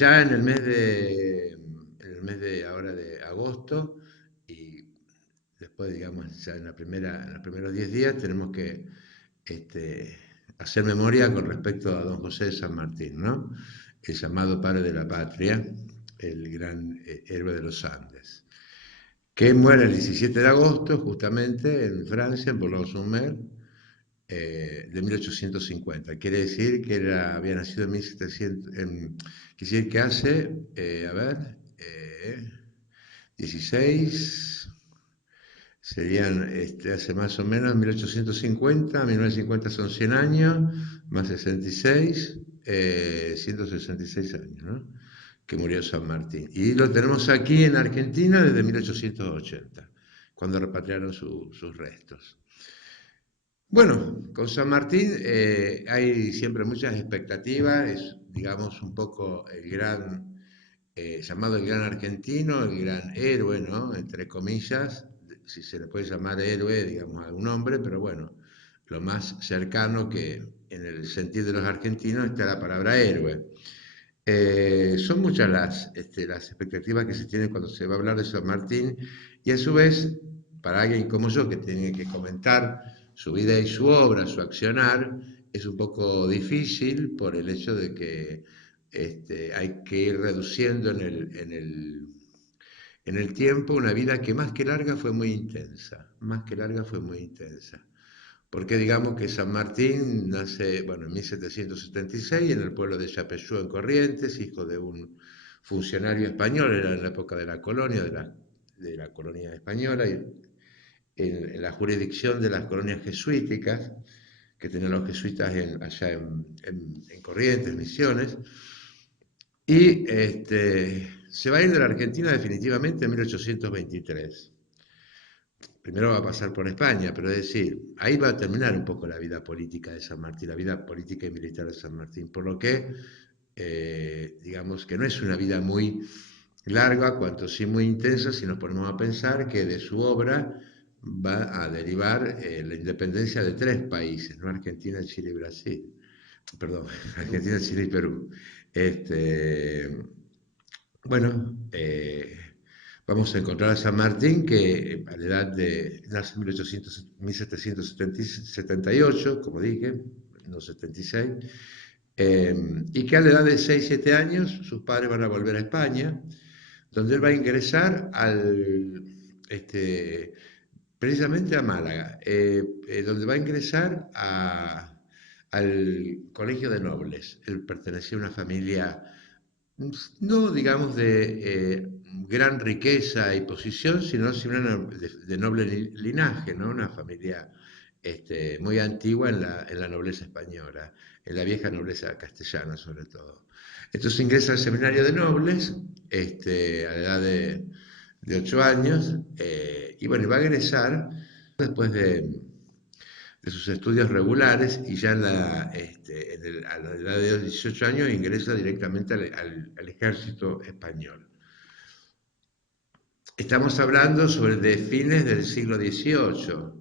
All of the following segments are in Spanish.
ya en el mes de ahora de agosto, y después, digamos, ya en los primeros 10 días tenemos que este, hacer memoria con respecto a don José de San Martín, ¿no? El llamado padre de la patria, el gran héroe de los Andes, que muere el 17 de agosto, justamente en Francia, en Boulogne-sur-Mer, de 1850. Quiere decir que había nacido en 1700, quiere decir que hace, a ver, 16, serían, hace más o menos 1850, 1950 son 100 años, más 66, 166 años, ¿no? Que murió San Martín. Y lo tenemos aquí en Argentina desde 1880, cuando repatriaron sus restos. Bueno, con San Martín hay siempre muchas expectativas, es, digamos, un poco el gran, llamado el gran argentino, el gran héroe, ¿no? Entre comillas, si se le puede llamar héroe, digamos, a un hombre, pero bueno, lo más cercano que en el sentido de los argentinos está la palabra héroe. Son muchas las expectativas que se tienen cuando se va a hablar de San Martín, y a su vez, para alguien como yo que tiene que comentar su vida y su obra, su accionar, es un poco difícil por el hecho de que hay que ir reduciendo en el tiempo una vida que más que larga fue muy intensa, más que larga fue muy intensa. Porque digamos que San Martín nace, bueno, en 1776 en el pueblo de Yapeyú, en Corrientes, hijo de un funcionario español, era en la época de la colonia, de la colonia española, y en la jurisdicción de las colonias jesuíticas, que tenían los jesuitas allá en Corrientes, Misiones, y se va a ir de la Argentina definitivamente en 1823. Primero va a pasar por España, pero es decir, ahí va a terminar un poco la vida política de San Martín, la vida política y militar de San Martín, por lo que digamos que no es una vida muy larga, cuanto sí muy intensa, si nos ponemos a pensar que de su obra va a derivar la independencia de tres países, ¿no? Argentina, Chile y Brasil. Perdón, Argentina, Chile y Perú. Este, bueno, vamos a encontrar a San Martín que a la edad de, nace en 1778, como dije, no 76, y que a la edad de 6 7 años sus padres van a volver a España, donde él va a ingresar precisamente a Málaga, donde va a ingresar al Colegio de Nobles. Él pertenecía a una familia no digamos de gran riqueza y posición, sino de noble linaje, ¿no? Una familia muy antigua en la nobleza española, en la vieja nobleza castellana sobre todo. Entonces ingresa al seminario de nobles a la edad de 8 años, y bueno, va a egresar después de sus estudios regulares, y ya a la edad de 18 años ingresa directamente al ejército español. Estamos hablando de fines del siglo XVIII,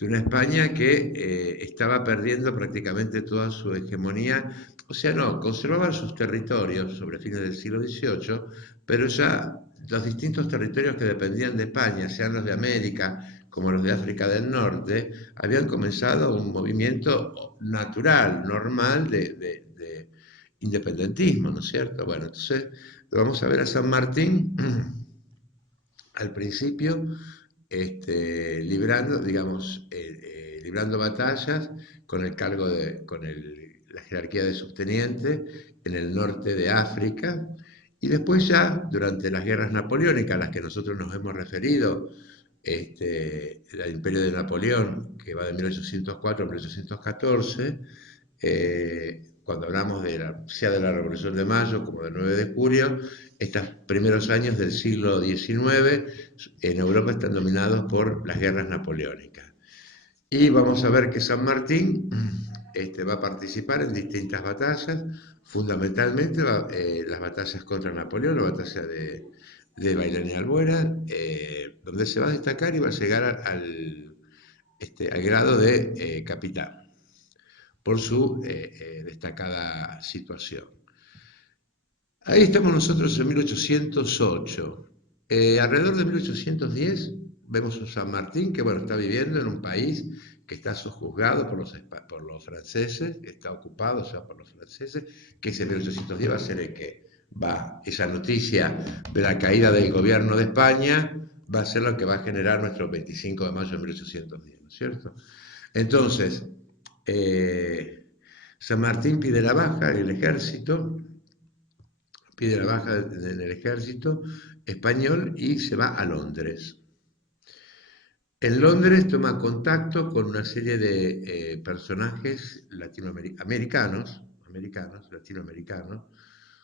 de una España que estaba perdiendo prácticamente toda su hegemonía, o sea, no, conservaba sus territorios sobre fines del siglo XVIII, pero ya los distintos territorios que dependían de España, sean los de América como los de África del Norte, habían comenzado un movimiento natural, normal de independentismo, ¿no es cierto? Bueno, entonces vamos a ver a San Martín al principio, librando, digamos, librando batallas con el cargo la jerarquía de subteniente en el norte de África, y después ya durante las guerras napoleónicas a las que nosotros nos hemos referido, el imperio de Napoleón, que va de 1804 a 1814, cuando hablamos sea de la Revolución de Mayo como del 9 de julio, estos primeros años del siglo XIX en Europa están dominados por las guerras napoleónicas. Y vamos a ver que San Martín va a participar en distintas batallas, fundamentalmente las batallas contra Napoleón, la batalla de Bailén y Albuera, donde se va a destacar y va a llegar al grado de capitán por su destacada situación. Ahí estamos nosotros en 1808. Alrededor de 1810 vemos un San Martín que, bueno, está viviendo en un país que está sojuzgado por los franceses, que está ocupado, o sea, por los franceses, que ese 1810 va a ser el que esa noticia de la caída del gobierno de España va a ser lo que va a generar nuestro 25 de mayo de 1810, ¿no es cierto? Entonces, eh, San Martín pide la baja del ejército, pide la baja en el ejército español y se va a Londres. En Londres toma contacto con una serie de personajes latinoamericanos,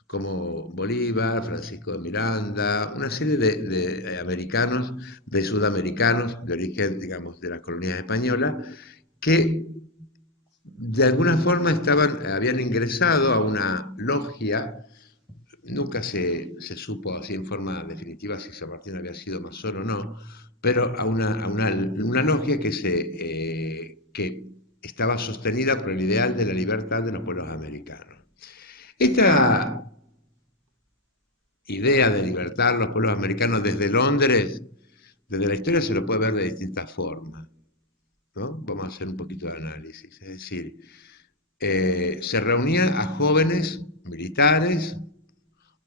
como Bolívar, Francisco de Miranda, una serie de americanos, de sudamericanos, de origen, digamos, de las colonias españolas, que de alguna forma habían ingresado a una logia. Nunca se supo así en forma definitiva si San Martín había sido masón o no, pero a una logia que estaba sostenida por el ideal de la libertad de los pueblos americanos. Esta idea de libertad de los pueblos americanos desde Londres, desde la historia se lo puede ver de distintas formas, ¿no? Vamos a hacer un poquito de análisis. Es decir, se reunía a jóvenes militares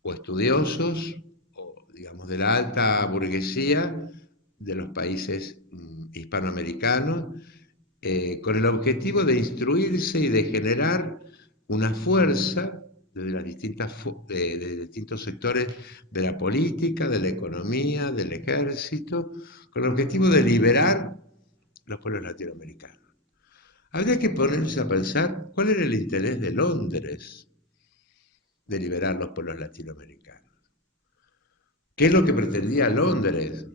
o estudiosos, o digamos de la alta burguesía de los países hispanoamericanos, con el objetivo de instruirse y de generar una fuerza desde de distintos sectores de la política, de la economía, del ejército, con el objetivo de liberar los pueblos latinoamericanos. Habría que ponerse a pensar cuál era el interés de Londres de liberar los pueblos latinoamericanos. ¿Qué es lo que pretendía Londres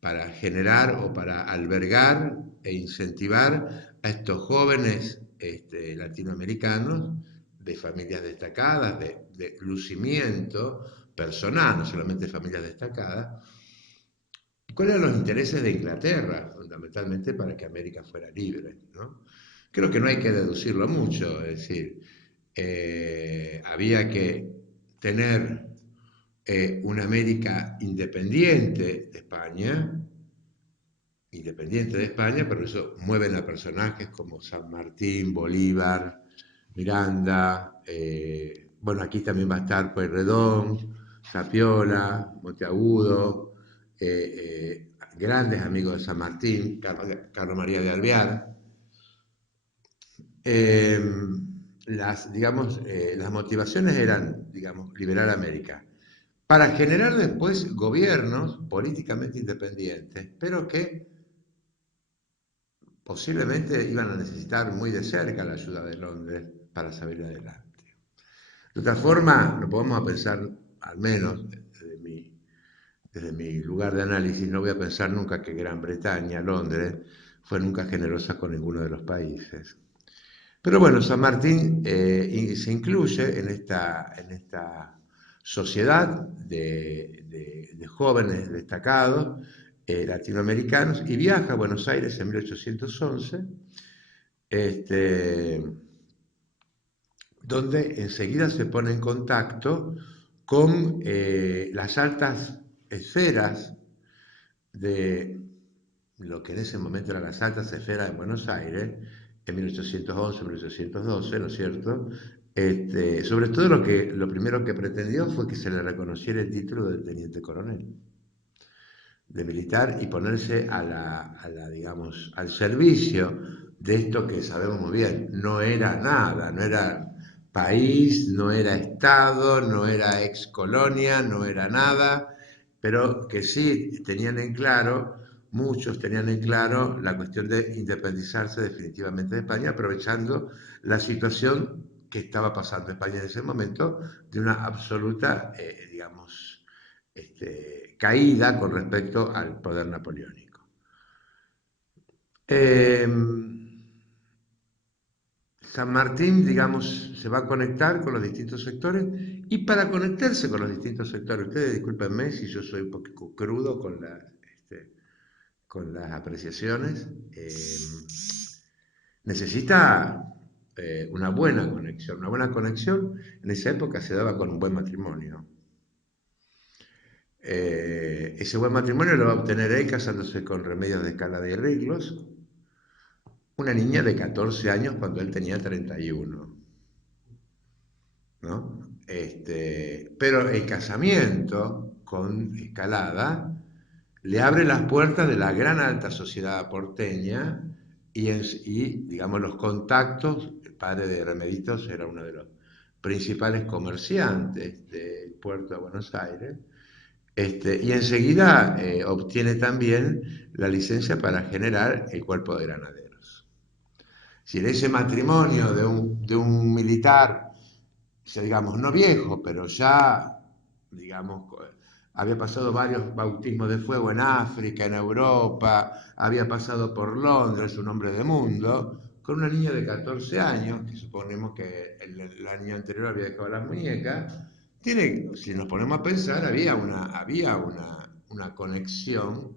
para generar o para albergar e incentivar a estos jóvenes latinoamericanos de familias destacadas, de lucimiento personal, no solamente familias destacadas? ¿Cuáles eran los intereses de Inglaterra, fundamentalmente para que América fuera libre, ¿no? Creo que no hay que deducirlo mucho, es decir, había que tener una América independiente de España, pero eso mueven a personajes como San Martín, Bolívar, Miranda, bueno, aquí también va a estar Pueyrredón, Zapiola, Monteagudo, grandes amigos de San Martín, Carlos María de Alvear. Eh, las motivaciones eran, digamos, liberar América para generar después gobiernos políticamente independientes, pero que posiblemente iban a necesitar muy de cerca la ayuda de Londres para salir adelante. De otra forma, lo podemos pensar, al menos desde mi lugar de análisis, no voy a pensar nunca que Gran Bretaña, Londres, fue nunca generosa con ninguno de los países. Pero bueno, San Martín se incluye en esta sociedad de jóvenes destacados latinoamericanos y viaja a Buenos Aires en 1811, este, donde enseguida se pone en contacto con las altas esferas de lo que en ese momento eran las altas esferas de Buenos Aires, en 1811, 1812, ¿no es cierto? Sobre todo lo primero que pretendió fue que se le reconociera el título de teniente coronel, de militar, y ponerse digamos, al servicio de esto que sabemos muy bien, no era nada, no era país, no era Estado, no era ex colonia, no era nada, pero que sí tenían en claro, muchos tenían en claro la cuestión de independizarse definitivamente de España, aprovechando la situación que estaba pasando España en ese momento, de una absoluta, digamos, caída con respecto al poder napoleónico. Eh, San Martín, digamos, se va a conectar con los distintos sectores y para conectarse con los distintos sectores, ustedes discúlpenme si yo soy un poco crudo con las apreciaciones, necesita una buena conexión. Una buena conexión en esa época se daba con un buen matrimonio. Ese buen matrimonio lo va a obtener él casándose con Remedios de Escalada y Riglos, una niña de 14 años cuando él tenía 31, ¿no? Pero el casamiento con Escalada le abre las puertas de la gran alta sociedad porteña y, digamos, los contactos. El padre de Remeditos era uno de los principales comerciantes del puerto de Buenos Aires. Y enseguida obtiene también la licencia para generar el cuerpo de granaderos. Si en ese matrimonio de un militar, ya digamos, no viejo, pero ya, digamos, había pasado varios bautismos de fuego en África, en Europa, había pasado por Londres, un hombre de mundo, con una niña de 14 años, que suponemos que el año anterior había dejado las muñecas, si nos ponemos a pensar, había una conexión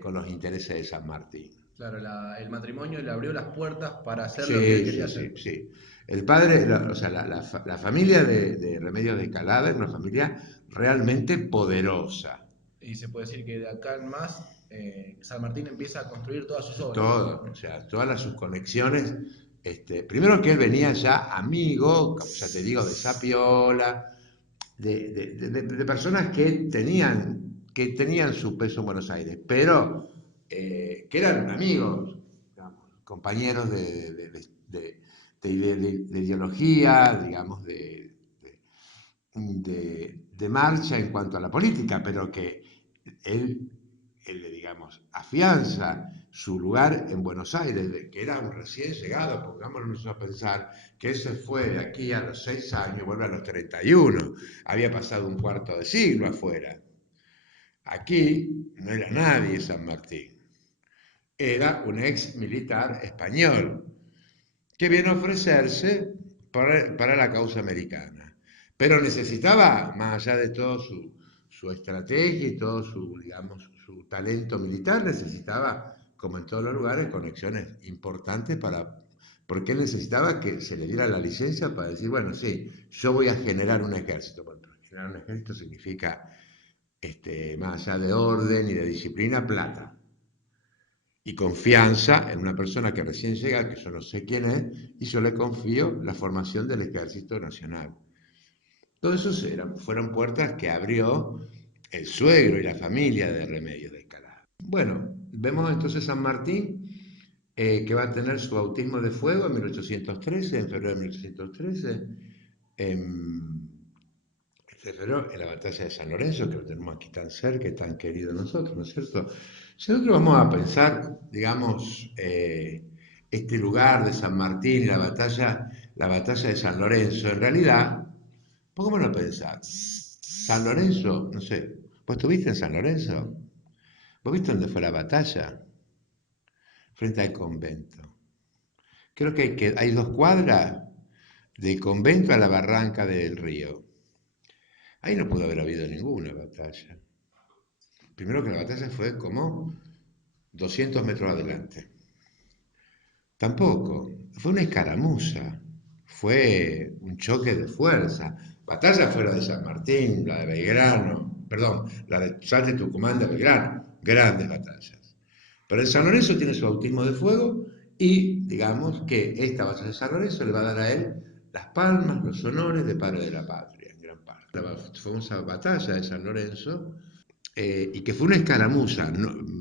con los intereses de San Martín. Claro, el matrimonio le abrió las puertas para hacer lo que él Sí, quería sí, hacer. sí, sí. El padre, o sea, la familia de Remedios de Escalada era una familia realmente poderosa. Y se puede decir que de acá en más, San Martín empieza a construir todas sus obras, Todo, o ¿no? sea, sus conexiones. Primero que él venía ya amigo, como ya te digo, de Sapiola, de personas que tenían su peso en Buenos Aires, pero que eran amigos, digamos, compañeros de ideología, digamos, de marcha en cuanto a la política, pero que él, digamos, afianza su lugar en Buenos Aires, que era un recién llegado, pongámonos a pensar que él se fue de aquí a los 6 años, vuelve a los 31, había pasado un cuarto de siglo afuera. Aquí no era nadie San Martín, era un ex militar español que viene a ofrecerse para la causa americana. Pero necesitaba, más allá de todo su estrategia y todo su, digamos, su talento militar, necesitaba, como en todos los lugares, conexiones importantes porque él necesitaba que se le diera la licencia para decir, bueno, sí, yo voy a generar un ejército. Bueno, generar un ejército significa, más allá de orden y de disciplina, plata y confianza en una persona que recién llega, que yo no sé quién es, y yo le confío la formación del Ejército Nacional. Todo eso fueron puertas que abrió el suegro y la familia de Remedios de Escalada. Bueno, vemos entonces San Martín, que va a tener su bautismo de fuego en 1813, en febrero de 1813, en, febrero, en la batalla de San Lorenzo, que lo tenemos aquí tan cerca y tan querido nosotros, ¿no es cierto? Si nosotros vamos a pensar, digamos, este lugar de San Martín, la batalla de San Lorenzo, en realidad, pongámonos a pensar, San Lorenzo, no sé, ¿vos estuviste en San Lorenzo? ¿Vos viste dónde fue la batalla? Frente al convento. Creo que hay 2 cuadras del convento a la barranca del río. Ahí no pudo haber habido ninguna batalla. Primero que la batalla fue como 200 metros adelante. Tampoco, fue una escaramuza, fue un choque de fuerza. Batalla fuera de San Martín, la de Belgrano, perdón, la de Salta y Tucumán de Belgrano, grandes batallas. Pero el San Lorenzo tiene su bautismo de fuego y digamos que esta batalla de San Lorenzo le va a dar a él las palmas, los honores de padre de la patria, en gran parte. La famosa batalla de San Lorenzo y que fue una escaramuza.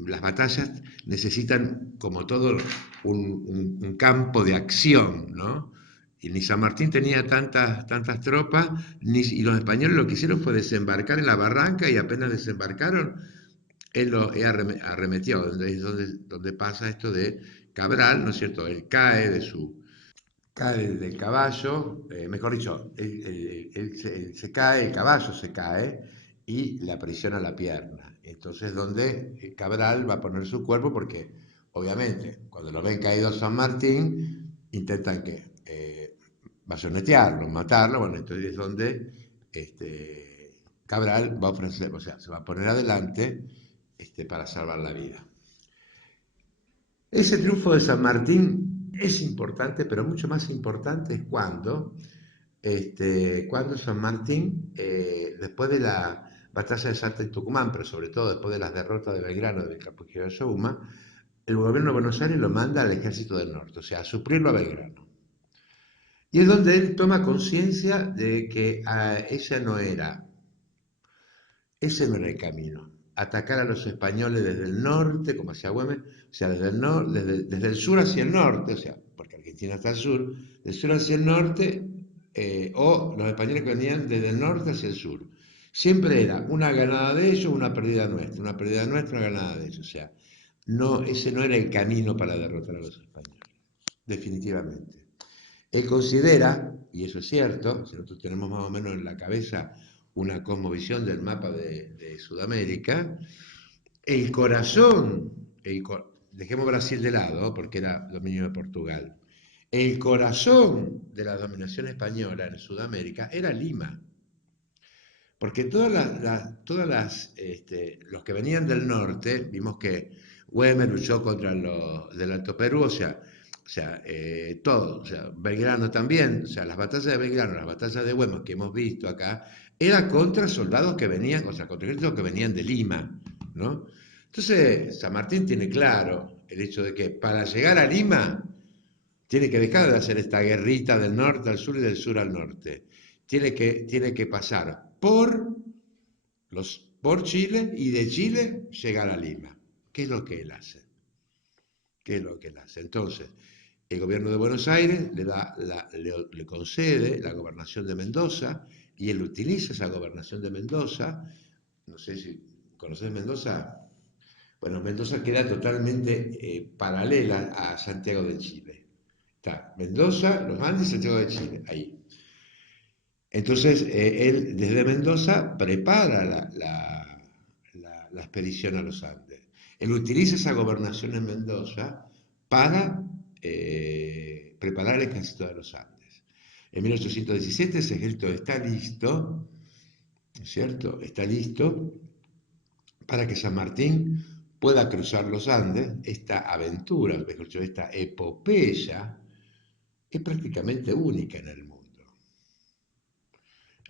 Las batallas necesitan, como todo, un campo de acción, ¿no? Y ni San Martín tenía tantas tropas, y los españoles lo que hicieron fue desembarcar en la barranca y apenas desembarcaron, él arremetió, donde pasa esto de Cabral, ¿no es cierto? Él cae del caballo, mejor dicho, él se cae, el caballo se cae y le aprisiona la pierna. Entonces, donde Cabral va a poner su cuerpo, porque obviamente cuando lo ven caído a San Martín, intentan que bayonetearlo, matarlo, bueno, entonces es donde Cabral va a ofrecer, o sea, se va a poner adelante para salvar la vida. Ese triunfo de San Martín es importante, pero mucho más importante es cuando San Martín, después de la batalla de Salta y Tucumán, pero sobre todo después de las derrotas de Belgrano y del Capuchino de Souma, el gobierno de Buenos Aires lo manda al ejército del norte, o sea, a suplirlo a Belgrano. Y es donde él toma conciencia de que ese no era el camino. Atacar a los españoles desde el norte, como hacía Güemes, o sea, desde el sur hacia el norte, o sea, porque Argentina está al sur, del sur hacia el norte, o los españoles que venían desde el norte hacia el sur. Siempre era una ganada de ellos, una pérdida nuestra, una pérdida nuestra, una ganada de ellos. O sea, no, ese no era el camino para derrotar a los españoles, definitivamente. Él considera, y eso es cierto, si nosotros tenemos más o menos en la cabeza una cosmovisión del mapa de Sudamérica, el corazón, dejemos Brasil de lado, porque era dominio de Portugal, el corazón de la dominación española en Sudamérica era Lima, porque los que venían del norte, vimos que Güemes luchó contra los del Alto Perú, todo, o sea, Belgrano también, o sea, las batallas de Belgrano, las batallas de Güemes que hemos visto acá, era contra soldados que venían, o sea, contra ejércitos que venían de Lima, ¿no? Entonces, San Martín tiene claro el hecho de que para llegar a Lima tiene que dejar de hacer esta guerrita del norte al sur y del sur al norte. Tiene que pasar por Chile y de Chile llegar a Lima. ¿Qué es lo que él hace? ¿Qué es lo que él hace? Entonces, el gobierno de Buenos Aires le concede la gobernación de Mendoza y él utiliza esa gobernación de Mendoza. No sé si conoces Mendoza. Bueno, Mendoza queda totalmente paralela a Santiago de Chile. Está Mendoza, los Andes y Santiago de Chile, ahí. Entonces, él desde Mendoza prepara la expedición a los Andes. Él utiliza esa gobernación en Mendoza para preparar el ejército de los Andes. En 1817 ese ejército está listo, ¿cierto? Está listo para que San Martín pueda cruzar los Andes. Esta aventura, mejor dicho, esta epopeya, es prácticamente única en el mundo.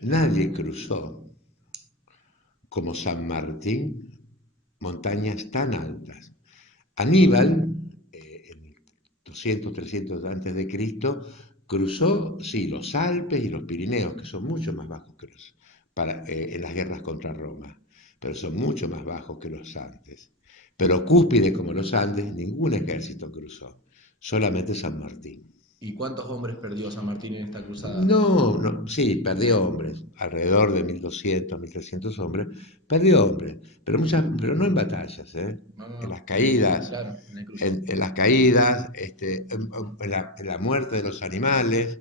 Nadie cruzó como San Martín montañas tan altas. Aníbal, en 200, 300 antes de Cristo, cruzó, sí, los Alpes y los Pirineos, que son mucho más bajos que en las guerras contra Roma, pero son mucho más bajos que los Andes. Pero cúspide como los Andes, ningún ejército cruzó, solamente San Martín. ¿Y cuántos hombres perdió San Martín en esta cruzada? No, no, sí, perdió hombres, alrededor de 1200, 1300 hombres, perdió hombres, pero no en batallas, No, no, en las no. caídas, Claro, en el cruce. en las caídas, en la muerte de los animales,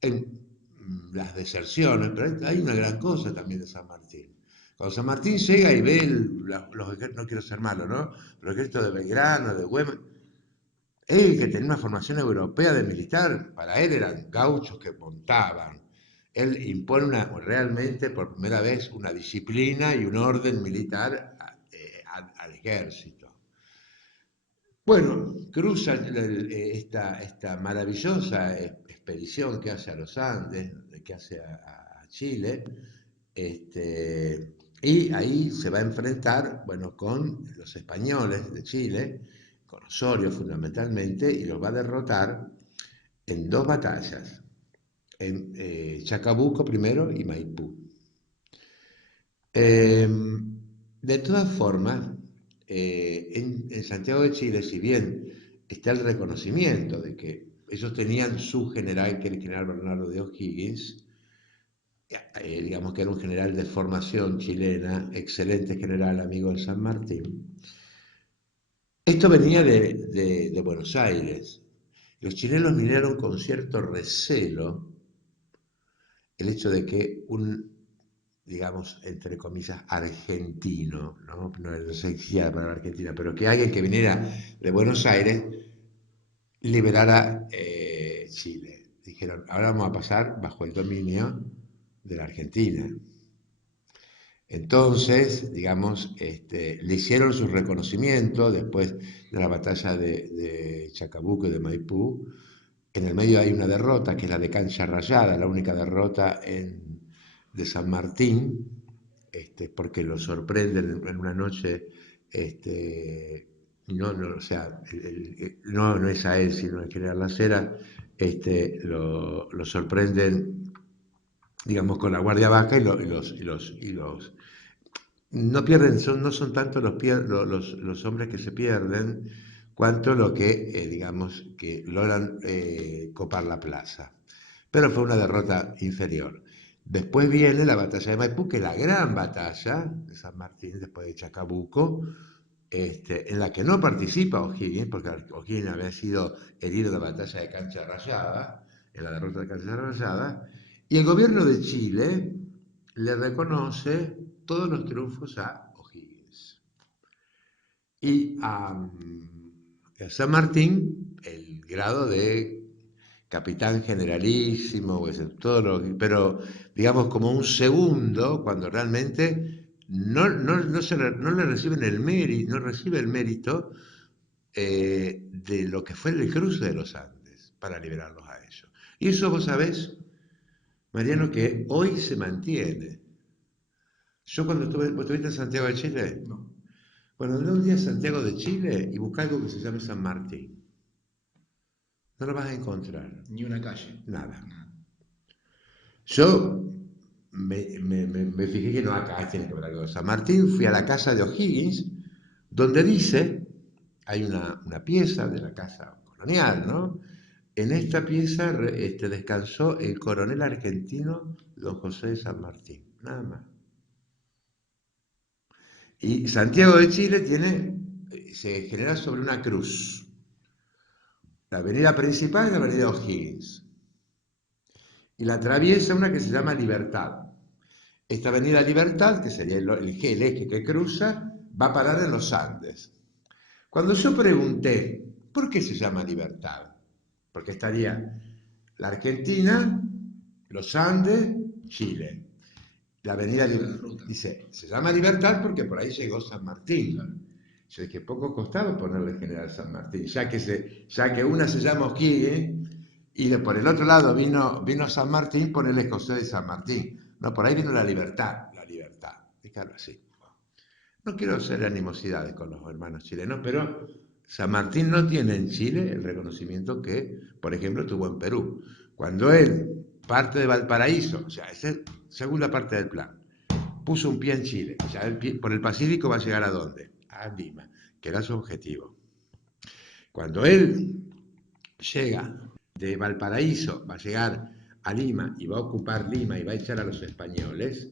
en las deserciones, pero hay una gran cosa también de San Martín. Cuando San Martín llega y ve los ejércitos, no quiero ser malo, ¿no? Los ejércitos de Belgrano, de Güemes, él que tenía una formación europea de militar, para él eran gauchos que montaban. Él impone realmente por primera vez una disciplina y un orden militar al ejército. Bueno, cruzan esta maravillosa expedición que hace a los Andes, que hace a Chile, y ahí se va a enfrentar, bueno, con los españoles de Chile, con Osorio fundamentalmente, y los va a derrotar en dos batallas, en Chacabuco primero y Maipú. Eh, de todas formas, en Santiago de Chile, si bien está el reconocimiento de que ellos tenían su general, que era el general Bernardo de O'Higgins, digamos que era un general de formación chilena, excelente general, amigo de San Martín. Esto venía de Buenos Aires. Los chilenos miraron con cierto recelo el hecho de que digamos, entre comillas, argentino, no sé si era para Argentina, pero que alguien que viniera de Buenos Aires liberara Chile. Dijeron, ahora vamos a pasar bajo el dominio de la Argentina. Entonces, digamos, le hicieron su reconocimiento después de la batalla de Chacabuco y de Maipú. En el medio hay una derrota, que es la de Cancha Rayada, la única derrota de San Martín, porque lo sorprenden en una noche, o sea, no es a él, sino al general Las Heras, lo sorprenden, digamos, con la guardia baja y los no pierden, no son tanto los hombres que se pierden, cuanto lo que, digamos, que logran copar la plaza. Pero fue una derrota inferior. Después viene la batalla de Maipú, que es la gran batalla de San Martín, después de Chacabuco, en la que no participa O'Higgins, porque O'Higgins había sido herido en la batalla de Cancha Rayada, en la derrota de Cancha Rayada, y el gobierno de Chile le reconoce todos los triunfos a O'Higgins. Y a San Martín el grado de capitán generalísimo, pues, pero digamos como un segundo, cuando realmente no le reciben el mérito, no recibe el mérito de lo que fue el cruce de los Andes para liberarlos a ellos. Y eso vos sabés, Mariano, que hoy se mantiene. Yo cuando estuve, ¿vos estuviste en Santiago de Chile? No, Bueno, andá un día a Santiago de Chile y buscá algo que se llame San Martín. No lo vas a encontrar. ni una calle. Nada. Nada. Yo me fijé que no acá tiene que ver algo de San Martín. Fui a la casa de O'Higgins, donde dice, hay una pieza de la casa colonial, ¿no? En esta pieza descansó el coronel argentino don José de San Martín, nada más. Y Santiago de Chile se genera sobre una cruz. La avenida principal es la avenida O'Higgins. Y la atraviesa una que se llama Libertad. Esta avenida Libertad, que sería el eje que cruza, va a parar en los Andes. Cuando yo pregunté, ¿por qué se llama Libertad? Porque estaría la Argentina, los Andes, Chile. La avenida dice, se llama Libertad porque por ahí llegó San Martín. Claro. Yo dije, poco costaba ponerle General San Martín, ya que una se llama O'Higgins y por el otro lado vino San Martín, ponerle José de San Martín. No, por ahí vino la libertad, déjalo así. No quiero hacer animosidades con los hermanos chilenos, pero San Martín no tiene en Chile el reconocimiento que, por ejemplo, tuvo en Perú. Cuando él parte de Valparaíso, o sea, esa es segunda parte del plan, puso un pie en Chile, o sea, por el Pacífico va a llegar ¿a dónde? A Lima, que era su objetivo. Cuando él llega de Valparaíso, va a llegar a Lima y va a ocupar Lima y va a echar a los españoles,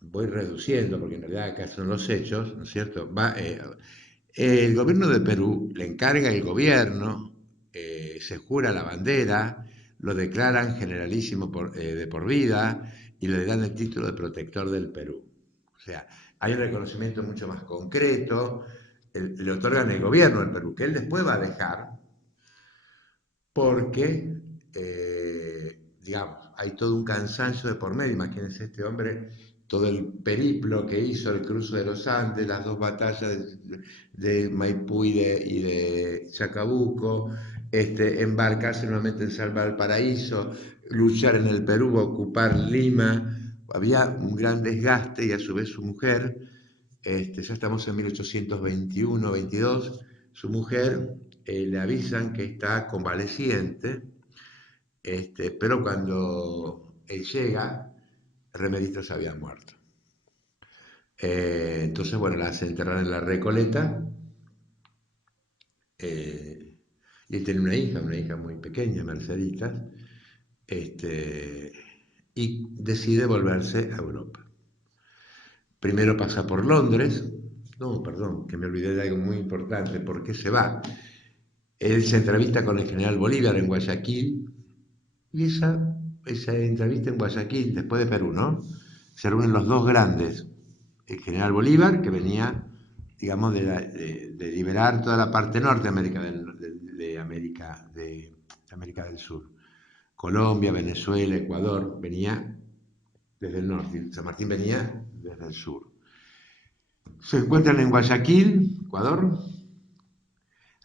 voy reduciendo porque en realidad acá son los hechos, ¿no es cierto? El gobierno de Perú le encarga el gobierno, se jura la bandera, lo declaran generalísimo de por vida y le dan el título de protector del Perú. O sea, hay un reconocimiento mucho más concreto, le otorgan el gobierno del Perú, que él después va a dejar porque, digamos, hay todo un cansancio de por medio. Imagínense este hombre, todo el periplo que hizo, el cruce de los Andes, las dos batallas de Maipú y de Chacabuco, embarcarse nuevamente en San Valparaíso, luchar en el Perú, ocupar Lima. Había un gran desgaste y a su vez su mujer, ya estamos en 1821-22, su mujer le avisan que está convaleciente, pero cuando él llega, Remedios se había muerto. Entonces, bueno, la hace enterrar en la Recoleta, eh, y él tiene una hija muy pequeña, Merceditas, este, y decide volverse a Europa. Primero pasa por Londres, no, perdón, que me olvidé de algo muy importante, ¿por qué se va? Él se entrevista con el general Bolívar en Guayaquil, y esa entrevista en Guayaquil, después de Perú, ¿no? Se reúnen los dos grandes, el general Bolívar, que venía, digamos, de liberar toda la parte norte de América del Sur, Colombia, Venezuela, Ecuador, venía desde el norte. San Martín venía desde el sur. Se encuentran en Guayaquil, Ecuador.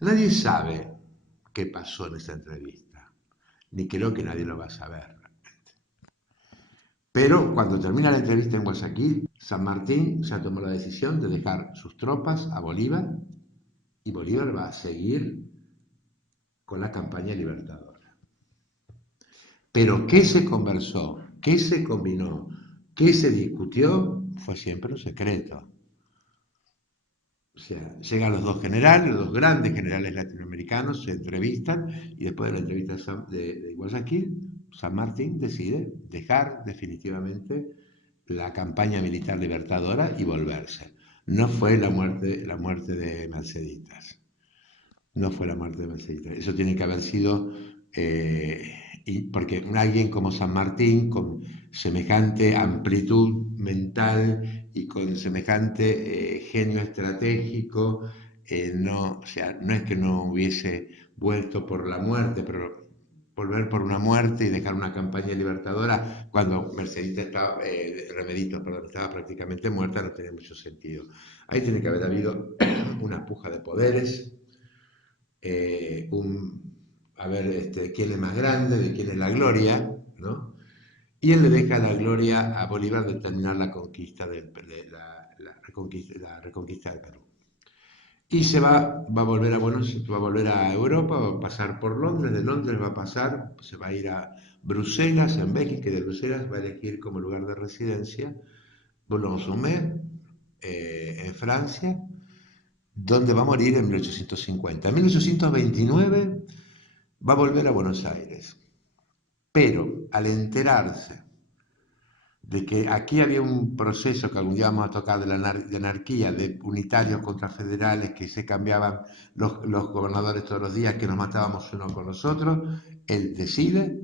Nadie sabe qué pasó en esa entrevista, ni creo que nadie lo va a saber. Pero cuando termina la entrevista en Guayaquil, San Martín ya tomó la decisión de dejar sus tropas a Bolívar y Bolívar va a seguir con la campaña libertadora. Pero qué se conversó, qué se combinó, qué se discutió, fue siempre un secreto. O sea, llegan los dos generales, los dos grandes generales latinoamericanos, se entrevistan y después de la entrevista de Guayaquil, San Martín decide dejar definitivamente la campaña militar libertadora y volverse. No fue la muerte de Merceditas. No fue la muerte de Merceditas. Eso tiene que haber sido, porque alguien como San Martín, con semejante amplitud mental y con semejante genio estratégico, no, o sea, no es que no hubiese vuelto por la muerte, pero volver por una muerte y dejar una campaña libertadora cuando Merceditas estaba, Remeditos, perdón, estaba prácticamente muerta, no tenía mucho sentido. Ahí tiene que haber habido una puja de poderes, eh, un, a ver quién es más grande, de quién es la gloria, ¿no? Y él le deja la gloria a Bolívar de terminar la conquista, la reconquista del Perú. Y va a volver va a volver a Europa, va a pasar por Londres, de Londres va a pasar, se va a ir a Bruselas, en Bélgica, y de Bruselas va a elegir como lugar de residencia Boulogne-sur-Mer, en Francia, donde va a morir en 1850. En 1829 va a volver a Buenos Aires, pero al enterarse de que aquí había un proceso que algún día vamos a tocar de anarquía, de unitarios contra federales, que se cambiaban los gobernadores todos los días, que nos matábamos unos con los otros, él decide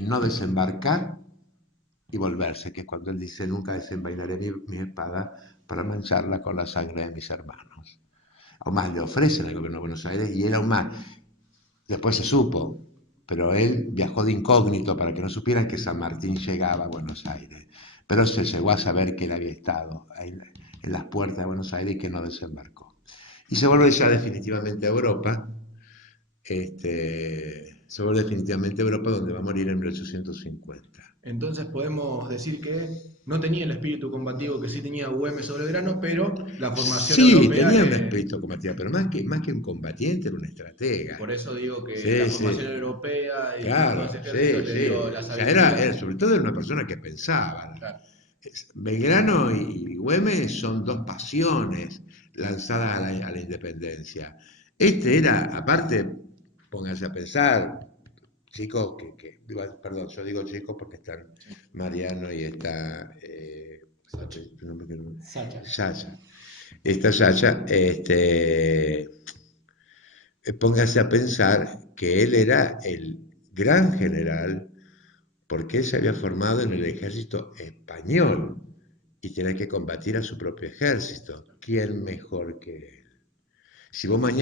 no desembarcar y volverse, que es cuando él dice, nunca desenvainaré mi espada para mancharla con la sangre de mis hermanos. Aún más le ofrecen al gobierno de Buenos Aires y él aún más. Después se supo, pero él viajó de incógnito para que no supieran que San Martín llegaba a Buenos Aires. Pero se llegó a saber que él había estado ahí en las puertas de Buenos Aires y que no desembarcó. Y se vuelve ya definitivamente a Europa, se vuelve definitivamente a Europa donde va a morir en 1850. Entonces podemos decir que no tenía el espíritu combativo que sí tenía Güemes sobre Belgrano, pero la formación Sí, europea tenía un le... espíritu combativo, pero más que un combatiente era un estratega. Por eso digo que la Sí, formación sí. europea y todo ese Claro, ejército sí, le sí. dio la O sea, sabiduría. sobre todo era una persona que pensaba. Claro. Belgrano y Güemes son dos pasiones lanzadas a la independencia. Este era, aparte, pónganse a pensar, chicos, perdón, yo digo chicos porque están Sí. Mariano y está Sacha. su nombre Sacha. Sasha. Está Sasha, póngase a pensar que él era el gran general porque él se había formado en el ejército español y tenía que combatir a su propio ejército. ¿Quién mejor que él? Si vos mañana